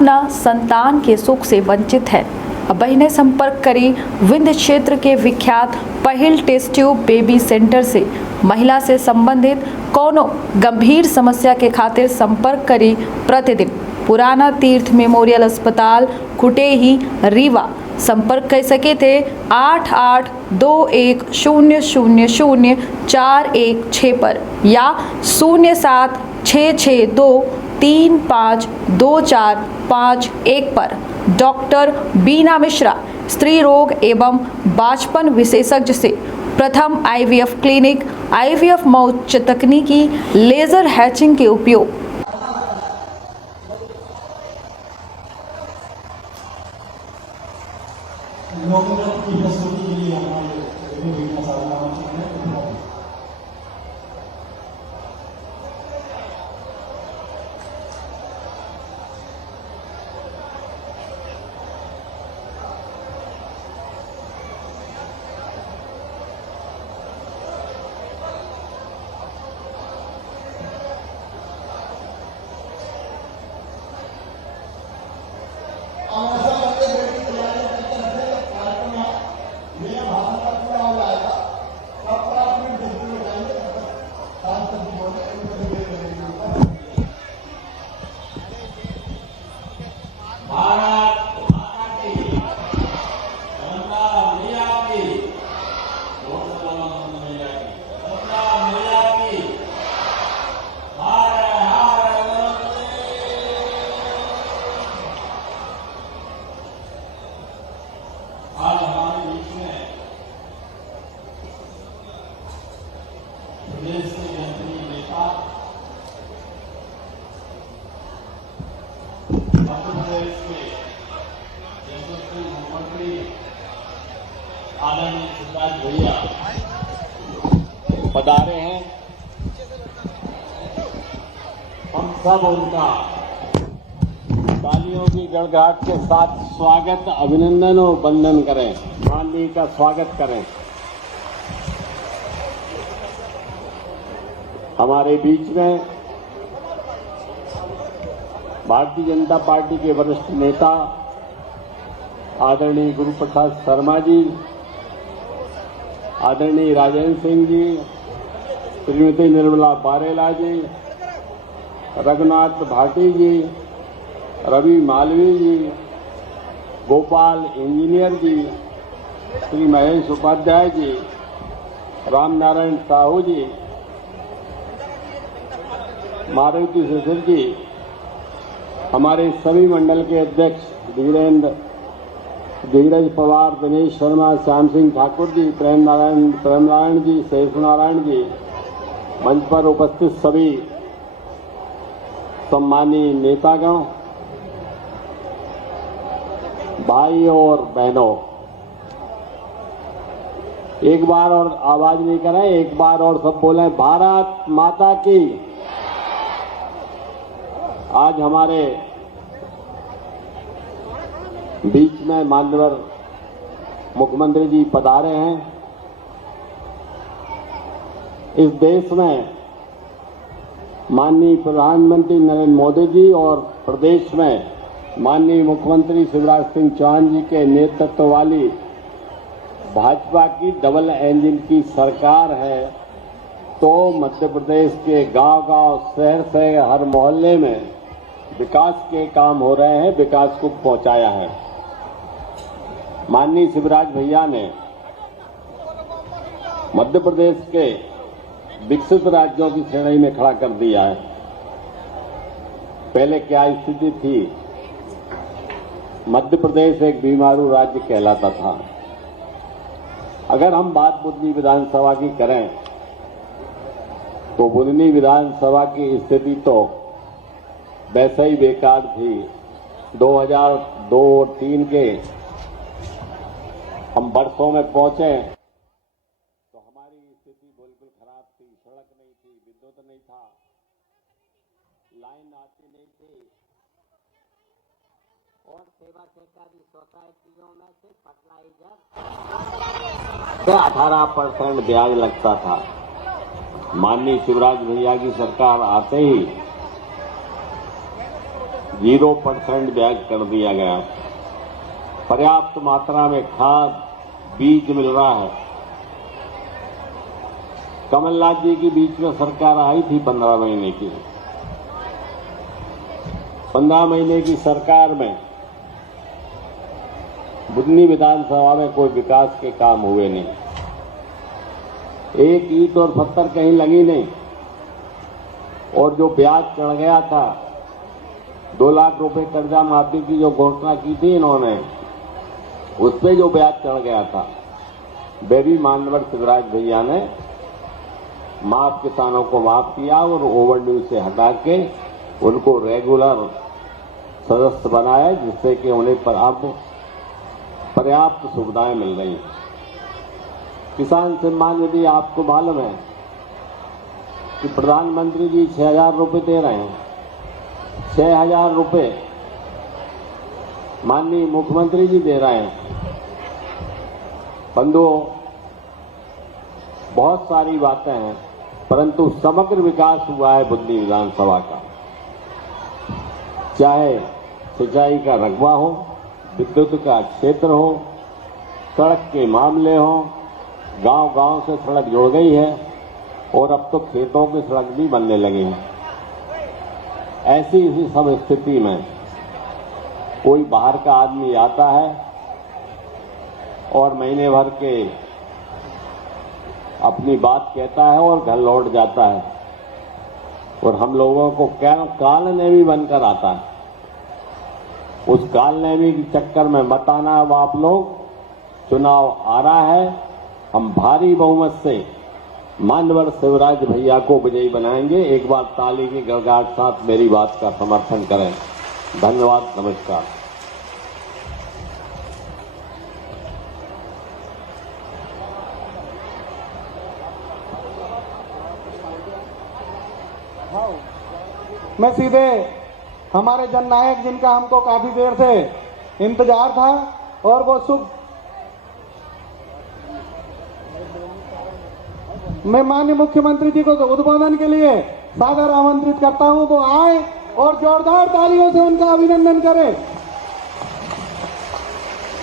अपना संतान के सुख से वंचित है। अब बहनें संपर्क करें विंध्य क्षेत्र के विख्यात पहिल टेस्ट ट्यूब बेबी सेंटर से। महिला से संबंधित कोनो गंभीर समस्या के खातिर संपर्क करें प्रतिदिन पुराना तीर्थ मेमोरियल अस्पताल कुटेही रीवा। संपर्क कर सके थे 8821000416 पर या 0766235245 पर। डॉक्टर बीना मिश्रा, स्त्री रोग एवं बांझपन विशेषज्ञ से प्रथम IVF क्लिनिक, IVF में उच्च तकनीकी लेजर हैचिंग के उपयोग। आदरणीय शिवराज भैया पधारे हैं। हम सब उनका तालियों की गड़गड़ाहट के साथ स्वागत, अभिनंदन और वंदन करें, गांधी का स्वागत करें। हमारे बीच में भारतीय जनता पार्टी के वरिष्ठ नेता आदरणीय गुरु प्रसाद शर्मा जी, आदरणीय राजेंद्र सिंह जी, श्रीमती निर्मला बारेला जी, रघुनाथ भाटी जी, रवि मालवीय जी, गोपाल इंजीनियर जी, श्री महेश उपाध्याय जी, रामनारायण साहू जी, मारुति सुशील जी, हमारे सभी मंडल के अध्यक्ष धीरज पवार, दिनेश शर्मा, श्याम सिंह ठाकुर जी, प्रेम नारायण जी, शेष नारायण जी, मंच पर उपस्थित सभी सम्मानीय नेतागण, भाई और बहनों, एक बार और आवाज नहीं करें, एक बार और सब बोलें, भारत माता की। आज हमारे बीच में माननीय मुख्यमंत्री जी पधारे हैं। इस देश में माननीय प्रधानमंत्री नरेंद्र मोदी जी और प्रदेश में माननीय मुख्यमंत्री शिवराज सिंह चौहान जी के नेतृत्व वाली भाजपा की डबल इंजन की सरकार है, तो मध्य प्रदेश के गांव-गांव, शहर से हर मोहल्ले में विकास के काम हो रहे हैं, विकास को पहुंचाया है। माननीय शिवराज भैया ने मध्य प्रदेश के विकसित राज्यों की श्रेणी में खड़ा कर दिया है। पहले क्या स्थिति थी? मध्य प्रदेश एक बीमारू राज्य कहलाता था। अगर हम बात बुधनी विधानसभा की करें तो बुधनी विधानसभा की स्थिति तो वैसे ही बेकार थी। 2002 और 2003 के हम वर्षों में पहुंचे तो हमारी स्थिति बिल्कुल खराब थी। सड़क नहीं थी, विद्युत नहीं था, लाइन आती नहीं थी और सेवा सहकारी सोसाइटियों में से फर्टिलाइजर 18% ब्याज लगता था। माननीय शिवराज भैया की सरकार आते ही 0% ब्याज कर दिया गया। पर्याप्त मात्रा में खाद बीज मिल रहा है। कमलनाथ जी की बीच में सरकार आई थी 15 महीने की। 15 महीने की सरकार में बुधनी विधानसभा में कोई विकास के काम हुए नहीं। एक ईंट और पत्थर कहीं लगी नहीं। और जो ब्याज चढ़ गया था, 2 लाख रुपए कर्जा माफी की जो घोषणा की थी इन्होंने, उस पे जो ब्याज चढ़ गया था, वे भी माननीय शिवराज भैया ने किसानों को माफ किया और ओवरड्यू से हटा के उनको रेगुलर सदस्य बनाया, जिससे कि उन्हें पर अब पर्याप्त सुविधाएं मिल रही हैं। किसान सम्मान निधि आपको मालूम है कि प्रधानमंत्री जी 6,000 रुपये दे रहे हैं। 6,000 रुपये माननीय मुख्यमंत्री जी दे रहे हैं। बंधुओं, बहुत सारी बातें हैं, परंतु समग्र विकास हुआ है बुधनी विधानसभा का। चाहे सिंचाई का रकबा हो, विद्युत का क्षेत्र हो, सड़क के मामले हो, गांव-गांव से सड़क जुड़ गई है और अब तो खेतों की सड़क भी बनने लगी है। ऐसी ही सब स्थिति में कोई बाहर का आदमी आता है और महीने भर के अपनी बात कहता है और घर लौट जाता है, और हम लोगों को कालनेमी बनकर आता है। उस कालनेमी के चक्कर में मत आना। अब आप लोग, चुनाव आ रहा है, हम भारी बहुमत से माननीय शिवराज भैया को विजयी बनाएंगे। एक बार ताली की गड़गड़ाहट साथ मेरी बात का समर्थन करें। धन्यवाद, नमस्कार। मैं सीधे हमारे जननायक, जिनका हमको काफी देर से इंतजार था, और वो मैं माननीय मुख्यमंत्री जी को उद्बोधन के लिए सादर आमंत्रित करता हूं। वो आए और जोरदार तालियों से उनका अभिनंदन करें।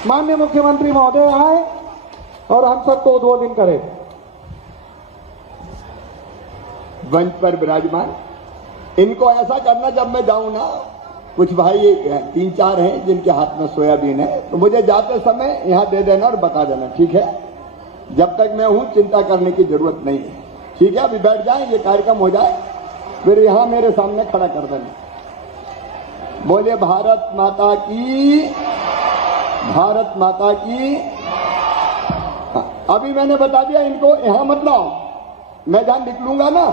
माननीय मुख्यमंत्री महोदय आए और हम सबको उद्बोधन करें। मंच पर विराजमान, इनको ऐसा करना, जब मैं जाऊं ना, कुछ भाई 3-4 हैं जिनके हाथ में सोयाबीन है, तो मुझे जाते समय यहां दे देना और बता देना, ठीक है? जब तक मैं हूं चिंता करने की जरूरत नहीं है, ठीक है? अभी बैठ जाएं, ये कार्यक्रम हो जाए, फिर यहां मेरे सामने खड़ा कर देना। बोलिए भारत माता की, भारत माता की। हाँ, अभी मैंने बता दिया, इनको यहां मत लाओ। मैं जहां निकलूंगा ना,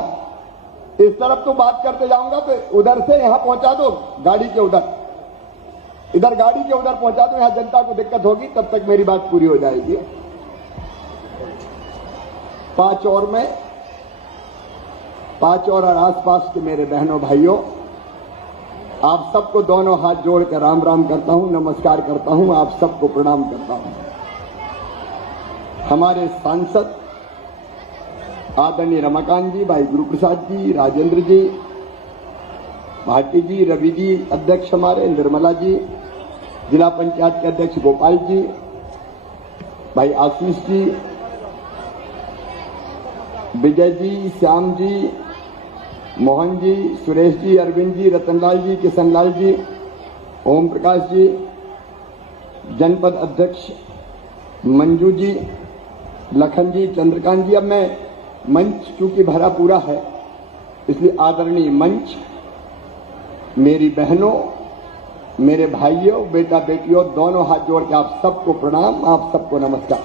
इस तरफ तो बात करते जाऊंगा, तो उधर से यहां पहुंचा दो, गाड़ी के उधर, इधर गाड़ी के उधर पहुंचा दो। यहां जनता को दिक्कत होगी, तब तक मेरी बात पूरी हो जाएगी। 5 और में 5 और आसपास के मेरे बहनों भाइयों, आप सबको दोनों हाथ जोड़कर राम राम करता हूं, नमस्कार करता हूं, आप सबको प्रणाम करता हूं। हमारे सांसद आदरणीय रमाकांत जी, भाई गुरु प्रसाद जी, राजेंद्र जी, भाटी जी, रवि जी, अध्यक्ष हमारे निर्मला जी, जिला पंचायत के अध्यक्ष गोपाल जी, भाई आशीष जी, विजय जी, श्याम जी, मोहन जी, सुरेश जी, अरविंद जी, रतनलाल जी, किशनलाल जी, ओम प्रकाश जी, जनपद अध्यक्ष मंजू जी, लखन जी, चंद्रकांत जी। अब मैं मंच चूंकि भरा पूरा है, इसलिए आदरणीय मंच, मेरी बहनों, मेरे भाइयों, बेटा बेटियों, दोनों हाथ जोड़ के आप सबको प्रणाम, आप सबको नमस्कार।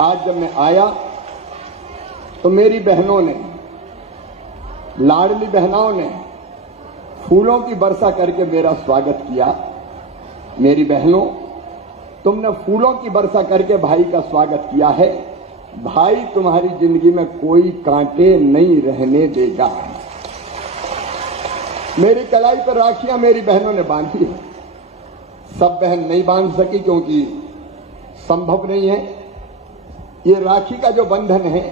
आज जब मैं आया तो मेरी बहनों ने, लाडली बहनाओं ने फूलों की वर्षा करके मेरा स्वागत किया। मेरी बहनों, तुमने फूलों की वर्षा करके भाई का स्वागत किया है। भाई तुम्हारी जिंदगी में कोई कांटे नहीं रहने देगा। मेरी कलाई पर राखियां मेरी बहनों ने बांधी है। सब बहन नहीं बांध सकी क्योंकि संभव नहीं है। ये राखी का जो बंधन है,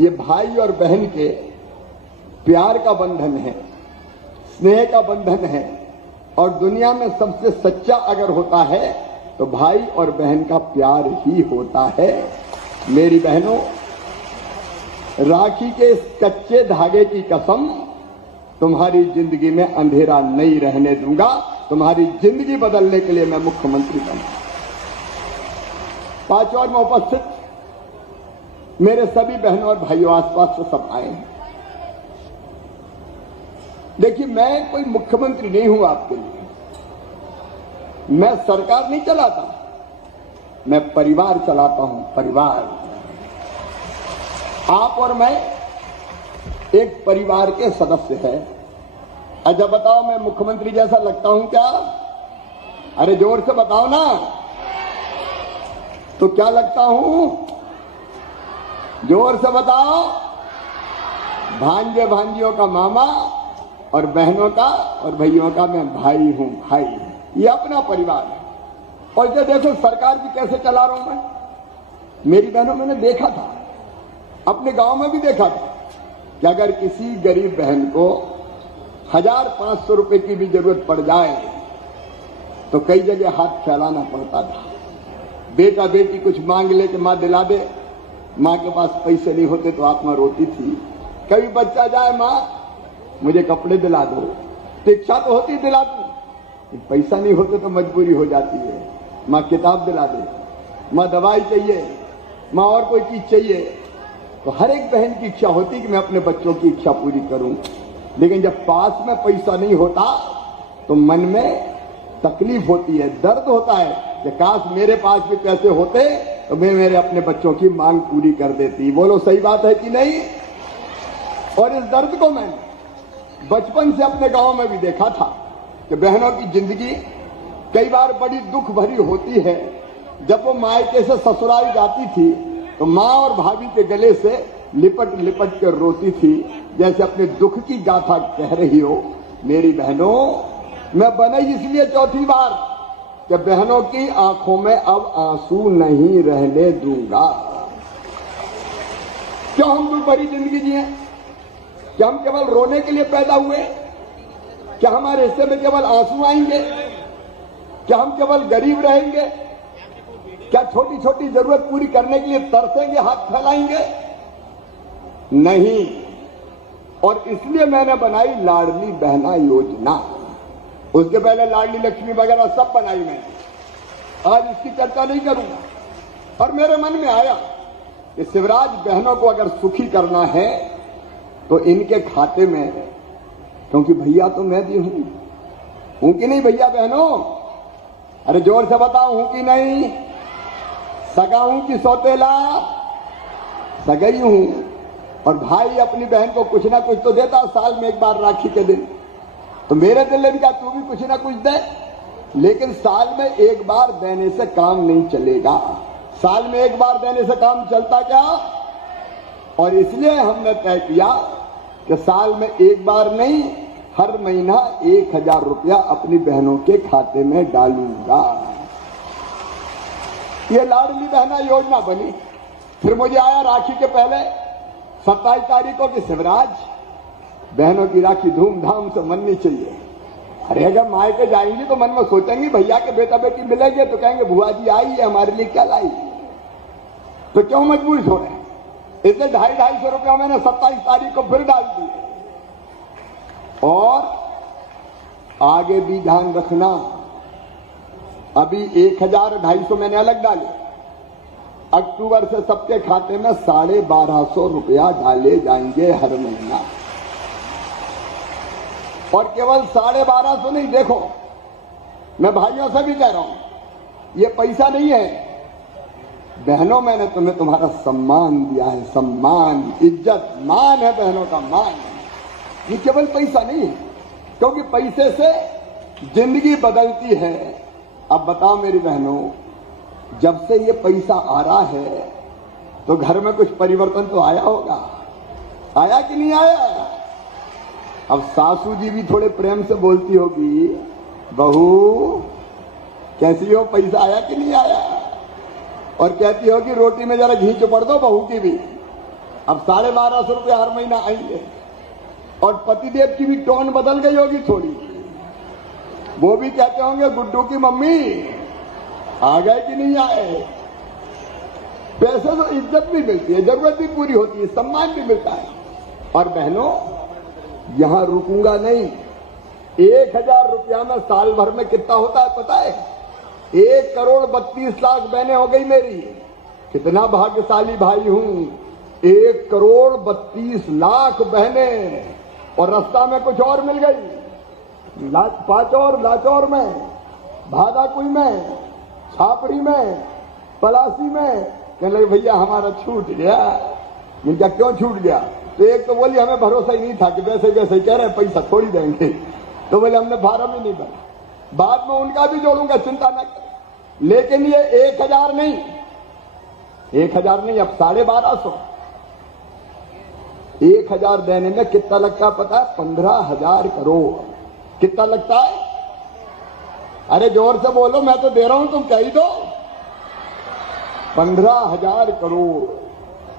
ये भाई और बहन के प्यार का बंधन है, स्नेह का बंधन है और दुनिया में सबसे सच्चा अगर होता है तो भाई और बहन का प्यार ही होता है। मेरी बहनों, राखी के इस कच्चे धागे की कसम, तुम्हारी जिंदगी में अंधेरा नहीं रहने दूंगा। तुम्हारी जिंदगी बदलने के लिए मैं मुख्यमंत्री बना। पांचवां में उपस्थित मेरे सभी बहनों और भाइयों, आसपास से सब आए हैं। देखिए, मैं कोई मुख्यमंत्री नहीं हूं आपके लिए, मैं सरकार नहीं चलाता, मैं परिवार चलाता हूं। परिवार, आप और मैं एक परिवार के सदस्य हैं। अच्छा बताओ, मैं मुख्यमंत्री जैसा लगता हूं क्या? अरे जोर से बताओ ना, तो क्या लगता हूं? जोर से बताओ। भांजे भांजियों का मामा और बहनों का और भाइयों का मैं भाई हूं। भाई, ये अपना परिवार है। और जो देखो सरकार भी कैसे चला रहा हूं मैं। मेरी बहनों, मैंने देखा था, अपने गांव में भी देखा था कि अगर किसी गरीब बहन को 1500 रुपए की भी जरूरत पड़ जाए तो कई जगह हाथ फैलाना पड़ता था। बेटा बेटी कुछ मांग ले कि मां दिला दे, मां के पास पैसे नहीं होते तो आत्मा रोती थी। कभी बच्चा जाए, मां मुझे कपड़े दिला दो, तो इच्छा तो होती दिला दो, पैसा नहीं होते तो मजबूरी हो जाती है। मां किताब दिला दे, मां दवाई चाहिए, मां और कोई चीज चाहिए। तो हर एक बहन की इच्छा होती कि मैं अपने बच्चों की इच्छा पूरी करूं। लेकिन जब पास में पैसा नहीं होता तो मन में तकलीफ होती है, दर्द होता है कि काश मेरे पास भी पैसे होते तो मैं मेरे अपने बच्चों की मांग पूरी कर देती। बोलो सही बात है कि नहीं? और इस दर्द को मैंने बचपन से अपने गांव में भी देखा था कि बहनों की जिंदगी कई बार बड़ी दुख भरी होती है। जब वो मायके से ससुराल जाती थी तो माँ और भाभी के गले से लिपट लिपट कर रोती थी, जैसे अपने दुख की गाथा कह रही हो। मेरी बहनों, मैं बनाई इसलिए चौथी बार कि बहनों की आंखों में अब आंसू नहीं रहने दूंगा। क्यों हम दुख भरी जिंदगी जिए? क्या हम केवल रोने के लिए पैदा हुए? क्या हमारे हिस्से में केवल आंसू आएंगे? क्या हम केवल गरीब रहेंगे? क्या छोटी छोटी जरूरत पूरी करने के लिए तरसेंगे, हाथ फैलाएंगे? नहीं। और इसलिए मैंने बनाई लाडली बहना योजना। उसके पहले लाडली लक्ष्मी वगैरह सब बनाई मैंने, आज इसकी चर्चा नहीं करूंगा। और मेरे मन में आया कि शिवराज बहनों को अगर सुखी करना है तो इनके खाते में, क्योंकि भैया तो मैं भी हूं कि नहीं भैया बहनों? अरे जोर से बताओ, हूं कि नहीं? सगा हूं कि सौतेला? सगाई हूं। और भाई अपनी बहन को कुछ ना कुछ तो देता, साल में एक बार राखी के दिन। तो मेरे दिल ने भी कहा तू भी कुछ ना कुछ दे, लेकिन साल में एक बार देने से काम नहीं चलेगा। साल में एक बार देने से काम चलता क्या? और इसलिए हमने तय किया कि साल में एक बार नहीं, हर महीना 1000 रुपया अपनी बहनों के खाते में डालूंगा। ये लाडली बहना योजना बनी। फिर मुझे आया राखी के पहले 27 तारीख को कि शिवराज, बहनों की राखी धूमधाम से मननी चाहिए। अरे अगर मायके जाएंगी तो मन में सोचेंगी भैया के बेटा बेटी मिलेंगे तो कहेंगे बुआ जी आई है, हमारे लिए क्या लाई? तो क्यों मजबूर हो रहे हैं? इसलिए 250-250 रुपया मैंने 27 तारीख को फिर डाल दिए। और आगे भी ध्यान रखना, अभी 1000-250 मैंने अलग डाले। अक्टूबर से सबके खाते में 1250 रुपया डाले जाएंगे हर महीना। और केवल 1250 नहीं, देखो मैं भाइयों से भी कह रहा हूं, ये पैसा नहीं है बहनों, मैंने तुम्हें तुम्हारा सम्मान दिया है। सम्मान, इज्जत, मान है बहनों का, मान। ये केवल पैसा नहीं है, क्योंकि पैसे से जिंदगी बदलती है। अब बताओ मेरी बहनों, जब से ये पैसा आ रहा है तो घर में कुछ परिवर्तन तो आया होगा, आया कि नहीं आया? अब सासू जी भी थोड़े प्रेम से बोलती होगी, बहू कैसी हो, पैसा आया कि नहीं आया? और कहती होगी रोटी में जरा घी चुपड़ दो बहू की भी। अब 1250 रुपये हर महीना आएंगे। और पतिदेव की भी टोन बदल गई होगी थोड़ी। वो भी कहते होंगे गुड्डू की मम्मी आ गए कि नहीं आए। पैसे तो इज्जत भी मिलती है, जरूरत भी पूरी होती है, सम्मान भी मिलता है। और बहनों, यहां रुकूंगा नहीं। 1000 रुपया में साल भर में कितना होता है पता है? 1,32,00,000 बहनें हो गई मेरी। कितना भाग्यशाली भाई हूं। 1,32,00,000 बहनें, और रास्ता में कुछ और मिल गई। लाचौर में, भादाकुई में, छापड़ी में, पलासी में। कहने लगे भैया हमारा छूट गया। इनका क्यों छूट गया? तो एक तो बोली हमें भरोसा ही नहीं था कि वैसे वैसे कह रहे पैसा थोड़ी देंगे, तो बोले हमने फार्म ही नहीं भरा। बाद में उनका भी जोड़ूंगा, चिंता न करें। लेकिन ये 1,000 नहीं, 1,000 नहीं, अब 1250। 1,000 देने में कितना लगता है पता है? 15,000 करोड़। कितना लगता है? अरे जोर से बोलो, मैं तो दे रहा हूं, तुम कह ही दो। 15,000 करोड़।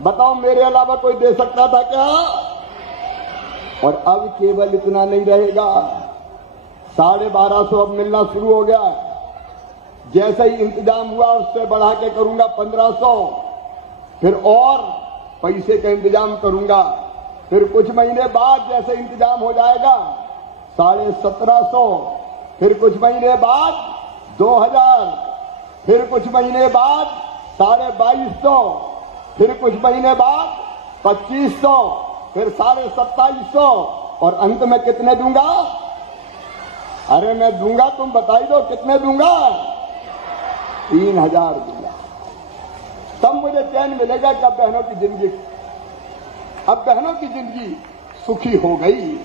बताओ मेरे अलावा कोई दे सकता था क्या? और अब केवल इतना नहीं रहेगा, 1250 अब मिलना शुरू हो गया। जैसे ही इंतजाम हुआ उससे बढ़ा के करूंगा 1500, फिर और पैसे का इंतजाम करूंगा। फिर कुछ महीने बाद जैसे इंतजाम हो जाएगा 1750, फिर कुछ महीने बाद 2000, फिर कुछ महीने बाद 2250, फिर कुछ महीने बाद 2500, फिर 2750, और अंत में कितने दूंगा? अरे मैं दूंगा, तुम बताई दो कितने दूंगा? 3000 दूंगा। तब मुझे चैन मिलेगा कि अब बहनों की जिंदगी सुखी हो गई।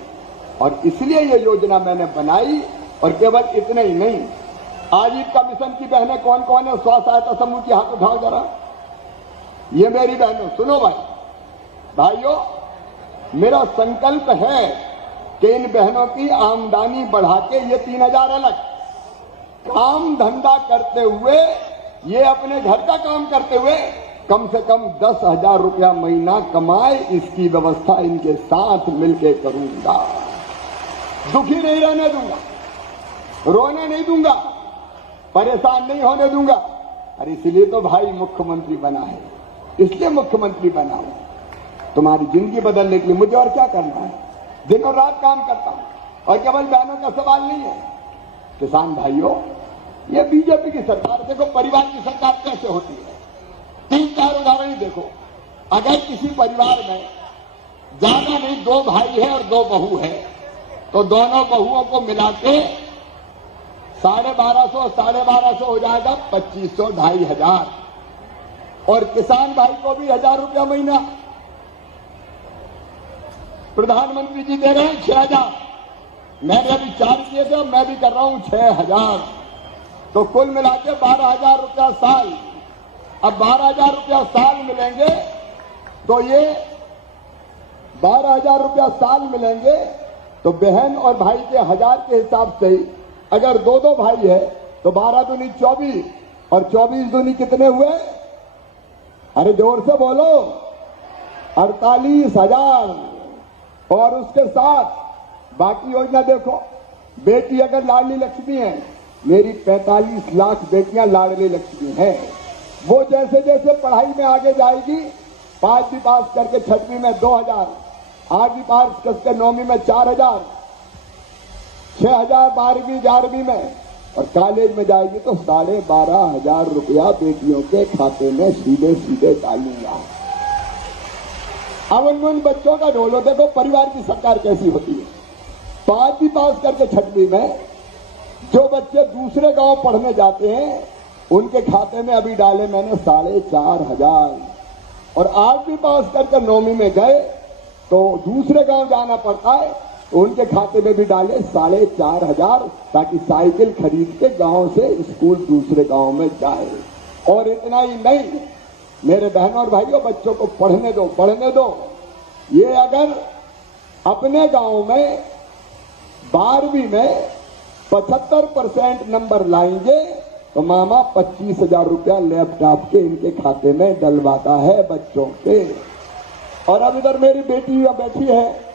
और इसलिए ये योजना मैंने बनाई। और केवल इतने ही नहीं, आजीविका मिशन की बहनें कौन कौन है? स्व सहायता समूह की हाथ उठाओ जरा। ये मेरी बहनों सुनो भाइयों, मेरा संकल्प है कि इन बहनों की आमदनी बढ़ा के ये 3000 अलग काम धंधा करते हुए, ये अपने घर का काम करते हुए कम से कम 10,000 रुपया महीना कमाए, इसकी व्यवस्था इनके साथ मिलकर करूंगा। दुखी नहीं रहने दूंगा, रोने नहीं दूंगा, परेशान नहीं होने दूंगा। और इसलिए तो भाई मुख्यमंत्री बना है, इसलिए मुख्यमंत्री बना हूं, तुम्हारी जिंदगी बदलने के लिए। मुझे और क्या करना है? दिन और रात काम करता हूं। और केवल बहनों का सवाल नहीं है, किसान भाइयों, ये बीजेपी की सरकार, देखो परिवार की सरकार कैसे होती है। 3-4 उदाहरण ही देखो। अगर किसी परिवार में ज्यादा नहीं 2 भाई है और 2 बहू है, तो दोनों बहुओं को मिला के 1250 हो जाएगा 2500, 2500। और किसान भाई को भी 1000 रुपया महीना। प्रधानमंत्री जी दे रहे हैं 6000, मैंने अभी 4 किए थे, मैं भी कर रहा हूं 6000, तो कुल मिला के 12,000 रुपया साल। अब 12,000 रुपया साल मिलेंगे, तो ये 12,000 रुपया साल मिलेंगे, तो बहन और भाई के 1000 के हिसाब से ही अगर 2-2 भाई है तो 12 दूनी 24, और 24 दूनी कितने हुए? अरे जोर से बोलो, 48,000। और उसके साथ बाकी योजना देखो। बेटी अगर लाडली लक्ष्मी है, मेरी 45 लाख बेटियां लाडली लक्ष्मी हैं। वो जैसे जैसे पढ़ाई में आगे जाएगी, 5वीं पास करके 6वीं में 2000, 8वीं पास करके 9वीं में 4000, 6000 12वीं 11वीं में, और कॉलेज में जाएगी तो 12,500 रुपया बेटियों के खाते में सीधे सीधे डालूंगा। अब उन बच्चों का ढोलो देखो, परिवार की सरकार कैसी होती है। 5वीं पास करके 6वीं में जो बच्चे दूसरे गांव पढ़ने जाते हैं, उनके खाते में अभी डाले मैंने 4,500। और 8वीं पास करके 9वीं में गए तो दूसरे गांव जाना पड़ता है, तो उनके खाते में भी डाले 4,500, ताकि साइकिल खरीद के गांव से स्कूल दूसरे गांव में जाए। और इतना ही नहीं, मेरे बहनों और भाइयों, बच्चों को पढ़ने दो, पढ़ने दो। ये अगर अपने गांव में 12वीं में 75% नंबर लाएंगे तो मामा 25,000 रुपया लैपटॉप के इनके खाते में डलवाता है बच्चों के। और अब इधर मेरी बेटी बैठी है,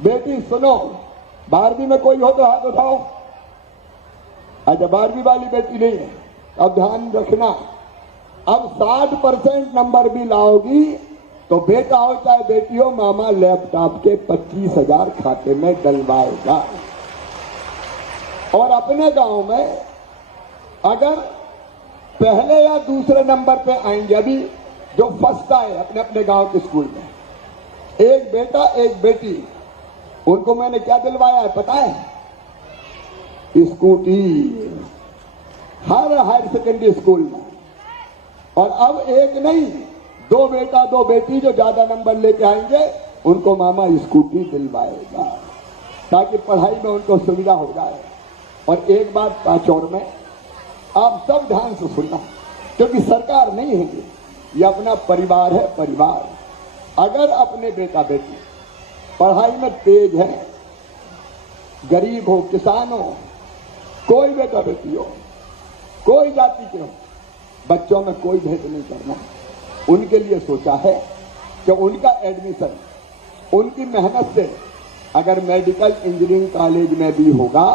बेटी सुनो, 12वीं में कोई हो तो हाथ उठाओ। अच्छा 12वीं वाली बेटी नहीं है, अब ध्यान रखना, अब 60% नंबर भी लाओगी तो बेटा हो चाहे बेटी हो, मामा लैपटॉप के 25,000 खाते में डलवाएगा। और अपने गांव में अगर पहले या दूसरे नंबर पे आएंगे, अभी जो फर्स्ट आए अपने अपने गांव के स्कूल में, एक बेटा एक बेटी, उनको मैंने क्या दिलवाया है पता है? स्कूटी, हर हायर सेकेंडरी स्कूल में। और अब एक नहीं, 2 बेटा 2 बेटी जो ज्यादा नंबर लेके आएंगे उनको मामा स्कूटी दिलवाएगा, ताकि पढ़ाई में उनको सुविधा हो जाए। और एक बात पांचौर में आप सब ध्यान से सुनना, क्योंकि सरकार नहीं है ये अपना परिवार है। परिवार अगर अपने बेटा बेटी पढ़ाई में तेज है, गरीब हो, किसान हो, कोई बेटा बेटी हो, कोई जाति के हो, बच्चों में कोई भेद नहीं करना। उनके लिए सोचा है कि उनका एडमिशन उनकी मेहनत से अगर मेडिकल इंजीनियरिंग कॉलेज में भी होगा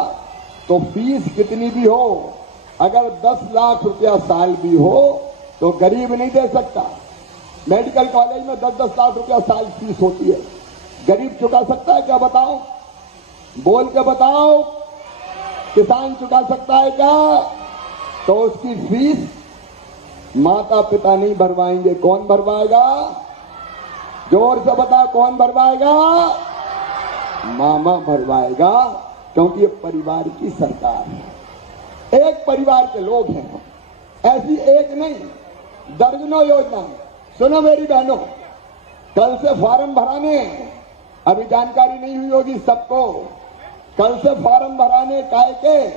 तो फीस कितनी भी हो, अगर 10 लाख रुपया साल भी हो तो गरीब नहीं दे सकता। मेडिकल कॉलेज में 10-10 लाख रुपया साल फीस होती है, गरीब चुका सकता है क्या? बताओ, बोल के बताओ, किसान चुका सकता है क्या? तो उसकी फीस माता पिता नहीं भरवाएंगे, कौन भरवाएगा? जोर से बता, कौन भरवाएगा? मामा भरवाएगा, क्योंकि ये परिवार की सरकार है। एक परिवार के लोग हैं, ऐसी एक नहीं, दर्जनों योजना। सुनो मेरी बहनों, कल से फॉर्म भराने, अभी जानकारी नहीं हुई होगी सबको, कल से फॉर्म भराने काय के,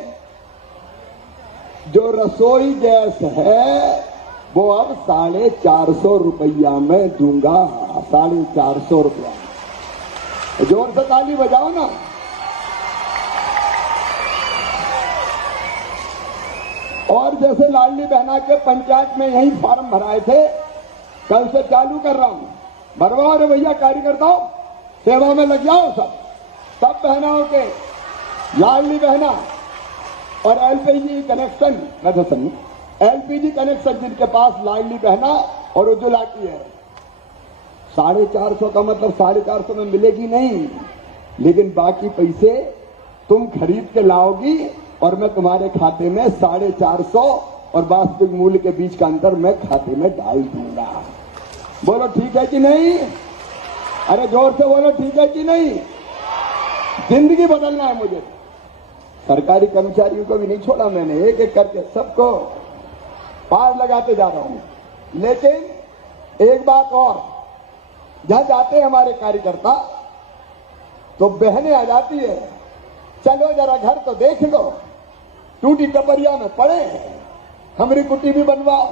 जो रसोई गैस है वो अब 450 रुपया में दूंगा। 450 रुपया, जोर से ताली बजाओ ना। और जैसे लाडली बहना के पंचायत में यही फॉर्म भराए थे, कल से चालू कर रहा हूं, भरवाओ रे भैया, कार्यकर्ताओं सेवा में लग जाओ। सब बहनाओं के लाडली बहना और एलपीजी कनेक्शन, एलपीजी कनेक्शन जिनके पास लाडली बहना और उज्ज्वला की है, 450 का मतलब 450 में मिलेगी नहीं, लेकिन बाकी पैसे तुम खरीद के लाओगी और मैं तुम्हारे खाते में 450 और वास्तविक मूल्य के बीच का अंतर मैं खाते में डाल दूंगा। बोलो ठीक है कि नहीं? अरे जोर से बोलो, ठीक है कि नहीं? जिंदगी बदलना है मुझे। सरकारी कर्मचारियों को भी नहीं छोड़ा मैंने, एक एक करके सबको पार लगाते जा रहा हूं। लेकिन एक बात और, जहां जाते हैं हमारे कार्यकर्ता तो बहनें आ जाती है, चलो जरा घर तो देख लो, टूटी टपरिया में पड़े, हमरी कुटी भी बनवाओ,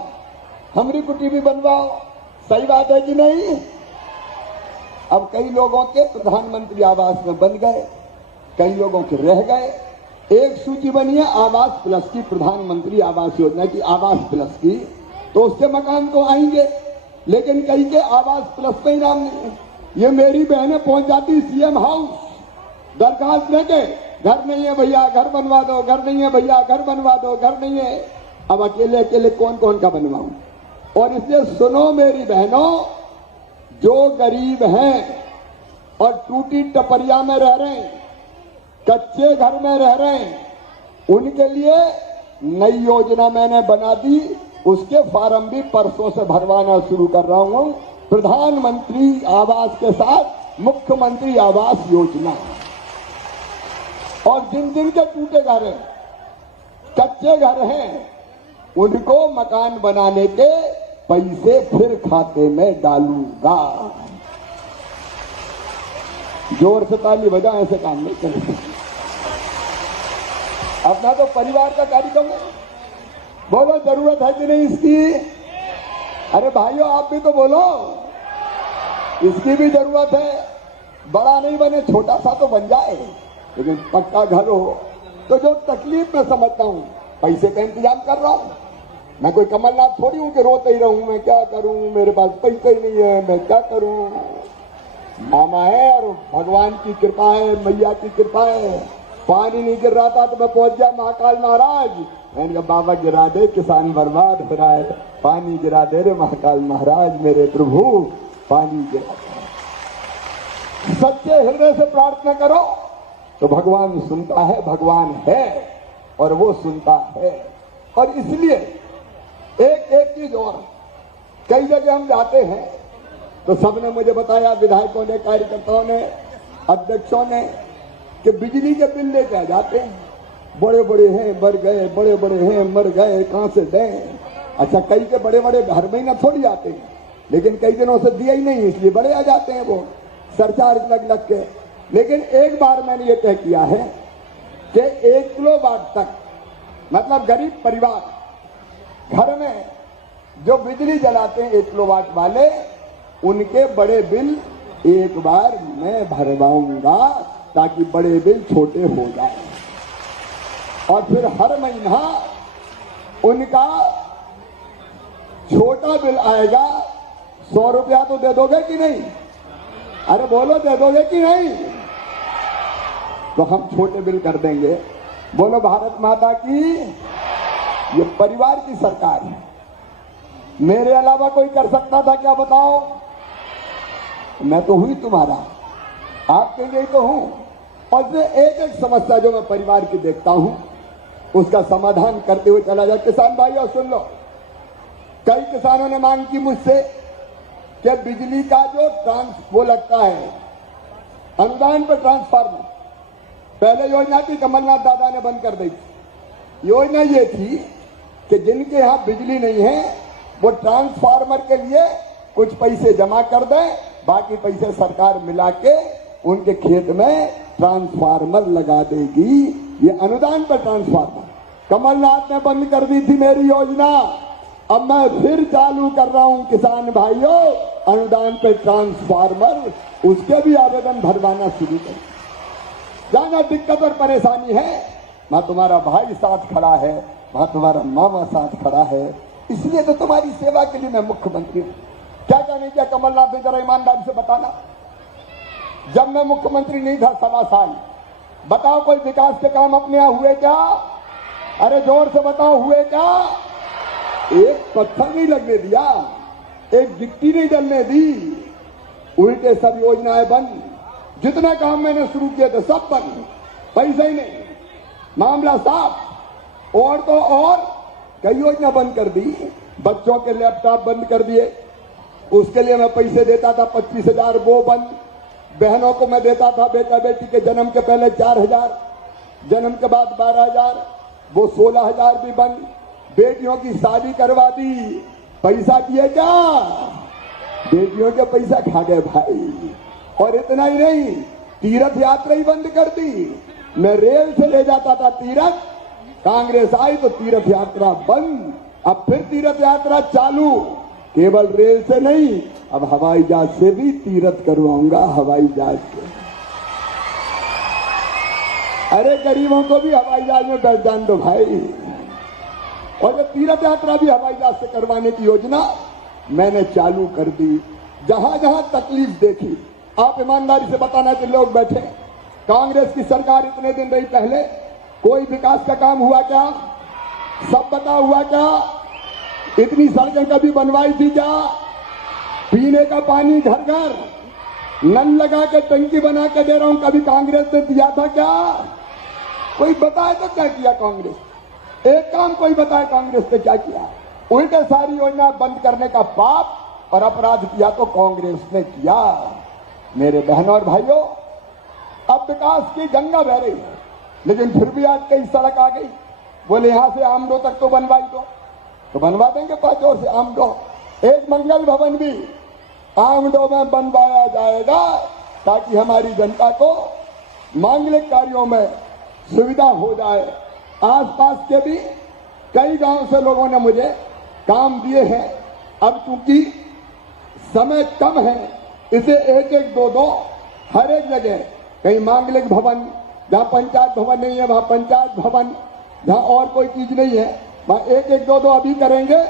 हमरी कुटी भी बनवाओ। सही बात है कि नहीं? अब कई लोगों के प्रधानमंत्री आवास में बन गए, कई लोगों के रह गए। एक सूची बनी है आवास प्लस की, प्रधानमंत्री आवास योजना की, आवास प्लस की, तो उससे मकान तो आएंगे, लेकिन कई के आवास प्लस पे ही नाम नहीं है। ये मेरी बहनें पहुंच जाती सीएम हाउस, दरखास्त लेके, घर नहीं है भैया घर बनवा दो, घर नहीं है भैया घर बनवा दो, घर नहीं है। अब अकेले अकेले कौन कौन का बनवाऊं? और इसलिए सुनो मेरी बहनों, जो गरीब हैं और टूटी टपरिया में रह रहे हैं, कच्चे घर में रह रहे हैं, उनके लिए नई योजना मैंने बना दी, उसके फॉर्म भी परसों से भरवाना शुरू कर रहा हूं। प्रधानमंत्री आवास के साथ मुख्यमंत्री आवास योजना। और जिन जिन के टूटे घर हैं, कच्चे घर हैं, उनको मकान बनाने के पैसे फिर खाते में डालूंगा। जोर से ताली बजा, ऐसे काम नहीं करेंगे। अपना तो परिवार का कार्यक्रम है, बोलो जरूरत है कि नहीं इसकी? अरे भाइयों आप भी तो बोलो, इसकी भी जरूरत है। बड़ा नहीं बने, छोटा सा तो बन जाए, लेकिन पक्का घर हो। तो जो तकलीफ मैं समझता हूं, पैसे का इंतजाम कर रहा हूं। मैं कोई कमलनाथ थोड़ी हूं कि रोते ही रहूं, मैं क्या करूं, मेरे पास पैसे ही नहीं है, मैं क्या करूं। मामा है और भगवान की कृपा है, मैया की कृपा है। पानी नहीं गिर रहा था तो मैं पहुंच गया महाकाल महाराज। मैंने कहा बाबा गिरा दे, किसान बर्बाद हो रहा है, पानी गिरा दे रे महाकाल महाराज, मेरे प्रभु पानी गिरा दे। सच्चे हृदय से प्रार्थना करो तो भगवान सुनता है, भगवान है और वो सुनता है। और इसलिए एक चीज और, कई जगह हम जाते हैं तो सबने मुझे बताया, विधायकों ने, कार्यकर्ताओं ने, अध्यक्षों ने, कि बिजली के बिल लेके आ जाते हैं, बड़े बड़े हैं मर गए, बड़े बड़े हैं मर गए, कहां से दें। अच्छा, कई के बड़े बड़े हर महीना थोड़ी आते हैं, लेकिन कई दिनों से दिया ही नहीं, इसलिए बड़े आ जाते हैं वो सरचार्ज लग लग के। लेकिन एक बार मैंने ये तय किया है कि 1 किलोवाट तक, मतलब गरीब परिवार घर में जो बिजली जलाते हैं 1 किलोवाट वाले, उनके बड़े बिल एक बार मैं भरवाऊंगा ताकि बड़े बिल छोटे हो जाए। और फिर हर महीना उनका छोटा बिल आएगा। 100 रुपया तो दे दोगे कि नहीं? अरे बोलो, दे दोगे कि नहीं? तो हम छोटे बिल कर देंगे। बोलो भारत माता की। ये परिवार की सरकार है, मेरे अलावा कोई कर सकता था क्या बताओ? मैं तो हुई तुम्हारा, आपके लिए तो हूं। और फिर एक एक समस्या जो मैं परिवार की देखता हूं उसका समाधान करते हुए चला जाए। किसान भाइयों सुन लो, कई किसानों ने मांग की मुझसे कि बिजली का जो वो लगता है अनुदान पर ट्रांसफार्मर, पहले योजना थी, कमलनाथ दादा ने बंद कर दी थी। योजना ये थी कि जिनके यहां बिजली नहीं है वो ट्रांसफार्मर के लिए कुछ पैसे जमा कर दें, बाकी पैसे सरकार मिला के उनके खेत में ट्रांसफार्मर लगा देगी। ये अनुदान पर ट्रांसफार्मर कमलनाथ ने बंद कर दी थी मेरी योजना। अब मैं फिर चालू कर रहा हूं किसान भाइयों, अनुदान पर ट्रांसफार्मर, उसके भी आवेदन भरवाना शुरू कर। जाना दिक्कत और परेशानी है, वहां तुम्हारा भाई साथ खड़ा है, वहां तुम्हारा मामा साथ खड़ा है, इसलिए तो तुम्हारी सेवा के लिए मैं मुख्यमंत्री हूं। क्या नहीं किया कमलनाथ ने, जरा ईमानदारी से बताना। जब मैं मुख्यमंत्री नहीं था 1.25 साल, बताओ कोई विकास के काम अपने यहां हुए क्या? अरे जोर से बताओ, हुए क्या? एक पत्थर नहीं लगने दिया, एक गिट्टी नहीं डलने दी, उल्टे सब योजनाएं बंद। जितने काम मैंने शुरू किए थे सब बंद, पैसे ही नहीं, मामला साफ। और तो और कई योजना बंद कर दी। बच्चों के लैपटॉप बंद कर दिए, उसके लिए मैं पैसे देता था 25,000, वो बंद। बहनों को मैं देता था बेटा बेटी के जन्म के पहले 4,000, जन्म के बाद 12,000, वो 16,000 भी बंद। बेटियों की शादी करवा दी, पैसा दिए क्या? बेटियों के पैसा खा गए भाई। और इतना ही नहीं, तीर्थ यात्रा ही बंद कर दी। मैं रेल से ले जाता था तीर्थ, कांग्रेस आई तो तीर्थ यात्रा बंद। अब फिर तीर्थ यात्रा चालू, केवल रेल से नहीं, अब हवाई जहाज से भी तीर्थ करवाऊंगा, हवाई जहाज से। अरे गरीबों को भी हवाई जहाज में बैठ जान दो भाई। और ये तीर्थ यात्रा भी हवाई जहाज से करवाने की योजना मैंने चालू कर दी। जहां जहां तकलीफ देखी, आप ईमानदारी से बताना कि लोग बैठे, कांग्रेस की सरकार इतने दिन रही पहले, कोई विकास का काम हुआ क्या? सब बता हुआ क्या? इतनी सड़कें कभी बनवाई थी क्या? पीने का पानी घर घर नल लगा के टंकी बना के दे रहा हूं, कभी कांग्रेस ने दिया था क्या? कोई बताए तो क्या किया कांग्रेस? एक काम कोई बताए कांग्रेस ने क्या किया? उल्टे सारी योजना बंद करने का पाप और अपराध किया तो कांग्रेस ने किया। मेरे बहनों और भाइयों, अब विकास की गंगा बह रही है, लेकिन फिर भी आज कई सड़क आ गई। बोले यहां से आमदो तक तो बनवाई दो, तो बनवा देंगे 5 और से आमदो। एक मंगल भवन भी आमदो में बनवाया जाएगा ताकि हमारी जनता को मांगलिक कार्यों में सुविधा हो जाए। आसपास के भी कई गांव से लोगों ने मुझे काम दिए हैं। अब चूंकि समय कम है, इसे 1-1, 2-2 हर एक जगह, कहीं मांगलिक भवन, जहां पंचायत भवन नहीं है वहां पंचायत भवन, जहां और कोई चीज नहीं है वहां 1-1, 2-2 अभी करेंगे।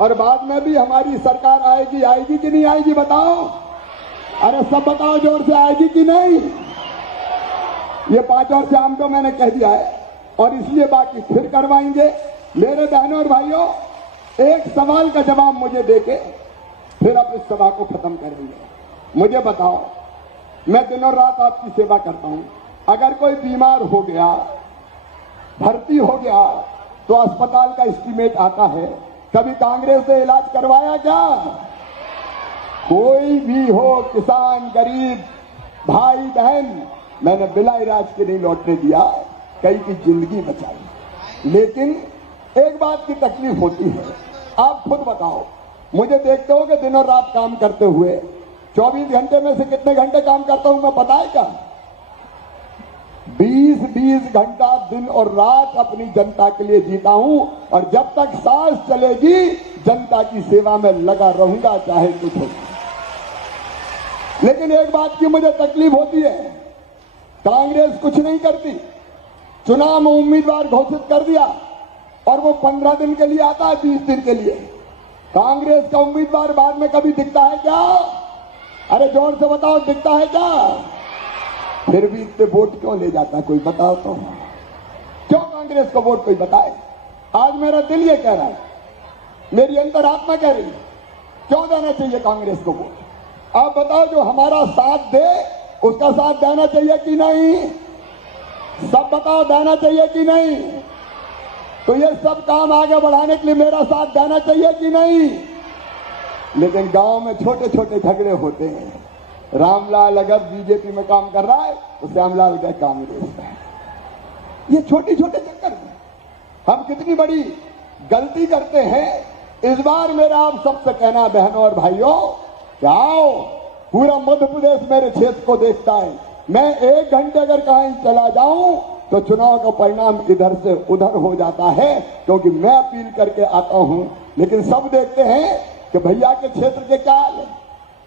और बाद में भी हमारी सरकार आएगी कि नहीं आएगी बताओ? अरे सब बताओ जोर से, आएगी कि नहीं? ये 5 और शाम तो मैंने कह दिया है और इसलिए बाकी फिर करवाएंगे। मेरे बहनों और भाइयों, एक सवाल का जवाब मुझे देके फिर आप इस सभा को खत्म करेंगे। मुझे बताओ, मैं दिन और रात आपकी सेवा करता हूं, अगर कोई बीमार हो गया, भर्ती हो गया, तो अस्पताल का एस्टीमेट आता है। कभी कांग्रेस ने इलाज करवाया क्या? कोई भी हो, किसान, गरीब, भाई बहन, मैंने बिना इलाज के नहीं लौटने दिया, कई की जिंदगी बचाई। लेकिन एक बात की तकलीफ होती है, आप खुद बताओ, मुझे देखते हो कि दिन और रात काम करते हुए 24 घंटे में से कितने घंटे काम करता हूं मैं, पता है क्या? 20-20 घंटा दिन और रात अपनी जनता के लिए जीता हूं और जब तक सांस चलेगी जनता की सेवा में लगा रहूंगा, चाहे कुछ हो। लेकिन एक बात की मुझे तकलीफ होती है, कांग्रेस कुछ नहीं करती। चुनाव में उम्मीदवार घोषित कर दिया और वो 15 दिन के लिए आता है, 20 दिन के लिए। कांग्रेस का उम्मीदवार बाद में कभी दिखता है क्या? अरे जोर से बताओ, दिखता है क्या? फिर भी इतने वोट क्यों ले जाता है कोई बताओ तो? क्यों कांग्रेस को वोट कोई बताए? आज मेरा दिल ये कह रहा है, मेरी अंतरात्मा कह रही है, क्यों देना चाहिए कांग्रेस को वोट? आप बताओ, जो हमारा साथ दे उसका साथ देना चाहिए कि नहीं? सब बताओ, देना चाहिए कि नहीं? तो ये सब काम आगे बढ़ाने के लिए मेरा साथ देना चाहिए कि नहीं? लेकिन गांव में छोटे छोटे झगड़े होते हैं। रामलाल अगर बीजेपी में काम कर रहा है तो श्यामलाल गए कांग्रेस में। ये छोटे छोटे चक्कर में हम कितनी बड़ी गलती करते हैं। इस बार मेरा आप सबसे कहना, बहनों और भाइयों, क्या आओ, पूरा मध्य प्रदेश मेरे क्षेत्र को देखता है। मैं 1 घंटे अगर कहीं चला जाऊं तो चुनाव का परिणाम इधर से उधर हो जाता है, क्योंकि मैं अपील करके आता हूं। लेकिन सब देखते हैं कि भैया के क्षेत्र के क्या हाल है।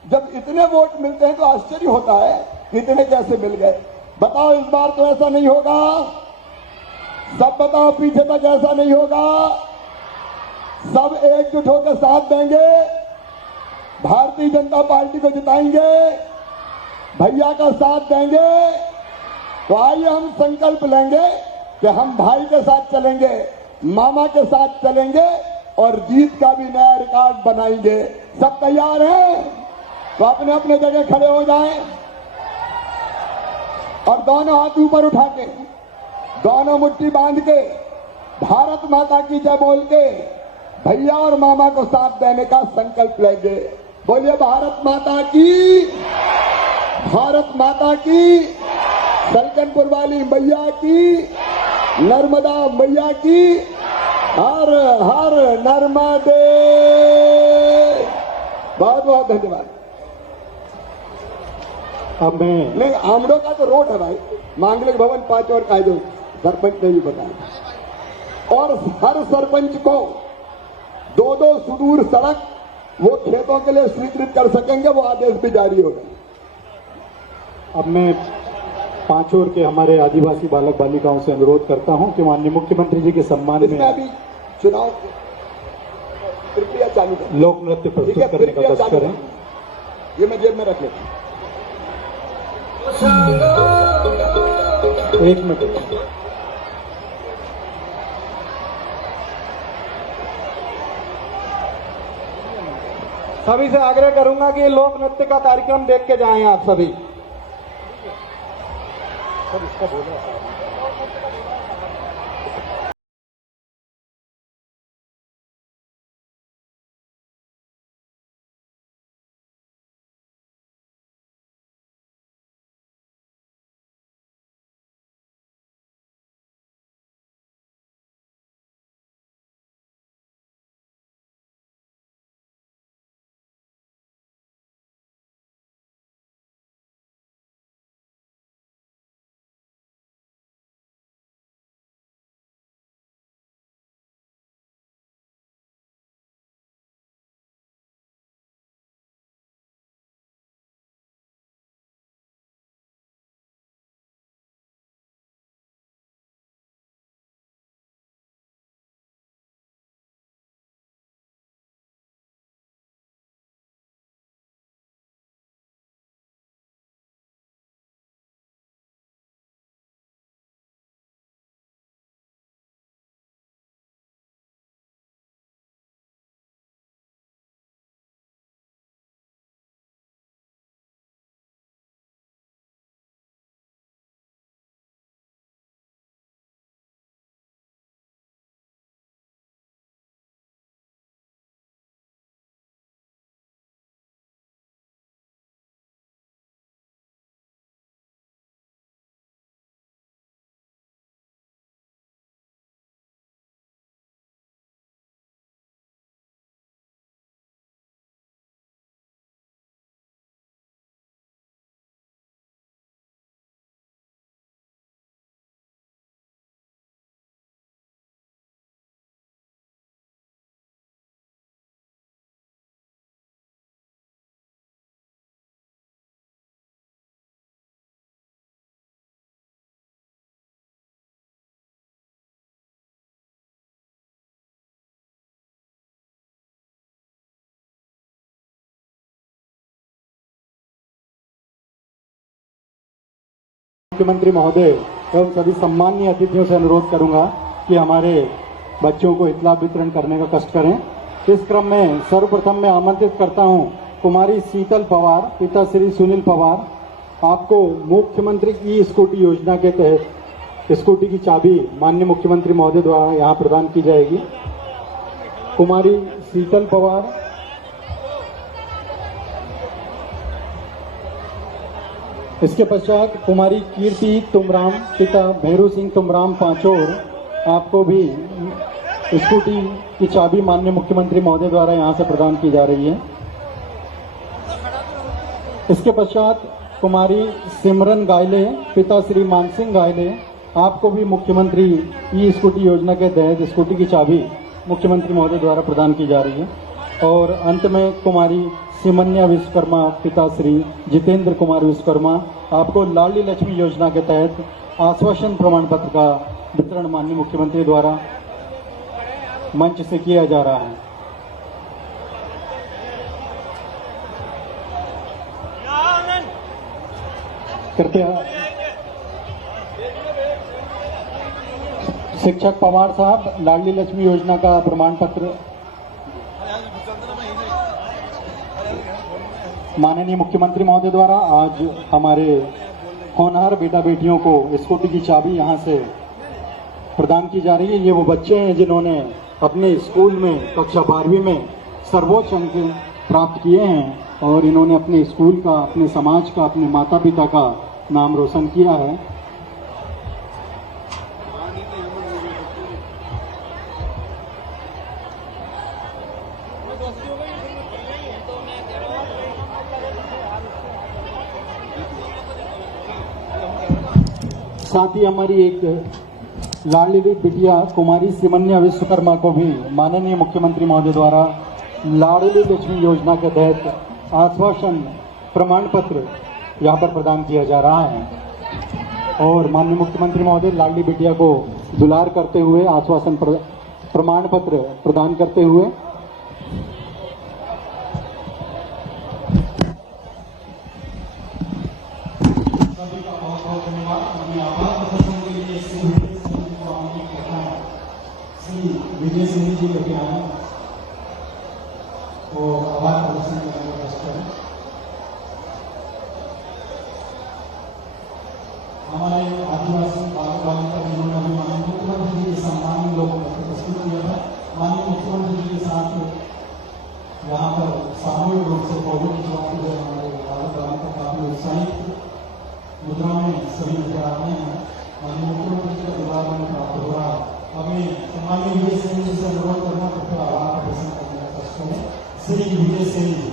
जब इतने वोट मिलते हैं तो आश्चर्य होता है कि इतने कैसे मिल गए। बताओ, इस बार तो ऐसा नहीं होगा। सब बताओ, पीछे तक ऐसा नहीं होगा। सब एकजुट होकर साथ देंगे, भारतीय जनता पार्टी को जिताएंगे, भैया का साथ देंगे। तो आइए हम संकल्प लेंगे कि हम भाई के साथ चलेंगे, मामा के साथ चलेंगे और जीत का भी नया रिकॉर्ड बनाएंगे। सब तैयार हैं? तो अपने अपने जगह खड़े हो जाएं और दोनों हाथ ऊपर उठा के, दोनों मुट्ठी बांध के, भारत माता की जय बोल के भैया और मामा को साथ देने का संकल्प लेंगे। बोलिए भारत माता की, भारत माता की, सलकनपुर वाली मैया की, नर्मदा मैया की, हर हर नर्मदे। बहुत बहुत धन्यवाद। अब मैं नहीं, आमड़ो का तो रोड है भाई, मांगलिक भवन 5 और कायदे सरपंच ने भी बताया। और हर सरपंच को 2-2 सुदूर सड़क वो खेतों के लिए स्वीकृत कर सकेंगे, वो आदेश भी जारी होगा। अब मैं पांचोर के हमारे आदिवासी बालक बालिकाओं से अनुरोध करता हूं कि माननीय मुख्यमंत्री जी के सम्मान इसमें में अभी चुनाव प्रक्रिया चालू है, लोक नृत्य ठीक है? प्रस्तुत करने का प्रक्रिया कष्ट चालू करें। है। ये मैं जेब में रख लेता हूं। 1 मिनट। सभी से आग्रह करूंगा कि लोक नृत्य का कार्यक्रम देख के जाएं आप सभी। मुख्यमंत्री महोदय एवं सभी सम्माननीय अतिथियों से अनुरोध करूंगा कि हमारे बच्चों को इतला वितरण करने का कष्ट करें। इस क्रम में सर्वप्रथम मैं आमंत्रित करता हूं कुमारी शीतल पवार, पिता श्री सुनील पवार। आपको मुख्यमंत्री ई स्कूटी योजना के तहत स्कूटी की चाबी माननीय मुख्यमंत्री महोदय द्वारा यहां प्रदान की जाएगी। कुमारी शीतल पवार। इसके पश्चात कुमारी कीर्ति तुमराम, पिता भैरू सिंह तुमराम पांचोर। आपको भी स्कूटी की चाबी माननीय मुख्यमंत्री महोदय द्वारा यहां से प्रदान की जा रही है। इसके पश्चात कुमारी सिमरन गायले, पिता श्री मानसिंह गायले। आपको भी मुख्यमंत्री ई स्कूटी योजना के तहत स्कूटी की चाबी मुख्यमंत्री महोदय द्वारा प्रदान की जा रही है। और अंत में कुमारी सिमन्या विश्वकर्मा, पिता श्री जितेंद्र कुमार विश्वकर्मा। आपको लाडली लक्ष्मी योजना के तहत आश्वासन प्रमाण पत्र का वितरण माननीय मुख्यमंत्री द्वारा मंच से किया जा रहा है। कृपया शिक्षक पवार साहब, लाडली लक्ष्मी योजना का प्रमाण पत्र माननीय मुख्यमंत्री महोदय द्वारा आज हमारे होनहार बेटा बेटियों को स्कूटी की चाबी यहां से प्रदान की जा रही है। ये वो बच्चे हैं जिन्होंने अपने स्कूल में कक्षा 12वीं में सर्वोच्च अंक प्राप्त किए हैं और इन्होंने अपने स्कूल का, अपने समाज का, अपने माता पिता का नाम रोशन किया है। साथ ही हमारी एक लाडली बिटिया कुमारी सिमन्या विश्वकर्मा को भी माननीय मुख्यमंत्री महोदय द्वारा लाडली लक्ष्मी योजना के तहत आश्वासन प्रमाण पत्र यहाँ पर प्रदान किया जा रहा है। और माननीय मुख्यमंत्री महोदय लाडली बिटिया को दुलार करते हुए आश्वासन प्रमाण पत्र प्रदान करते हुए विजय सिंह जी लेके आए और आभार प्रदर्शन करने का कष्ट करें। हमारे आदिवासी बालिका जिन्होंने अभी माननीय मुख्यमंत्री जी के सम्मान में लोगों को प्रस्तुत किया था। माननीय मुख्यमंत्री जी के साथ यहाँ पर सामूहिक रूप से फोटो खिंचवाते हुए हमारे बालिका काफी उत्साहित मुद्रा में सभी नजर आ रहे हैं। माननीय मुख्यमंत्री जी का दीवार में प्राप्त हो रहा है। हमें सम्मानीय विजय सिंह जी से अनुरोध करना, कृपया आभार प्रदर्शन करने का कष्ट करें। श्री विजय सिंह जी।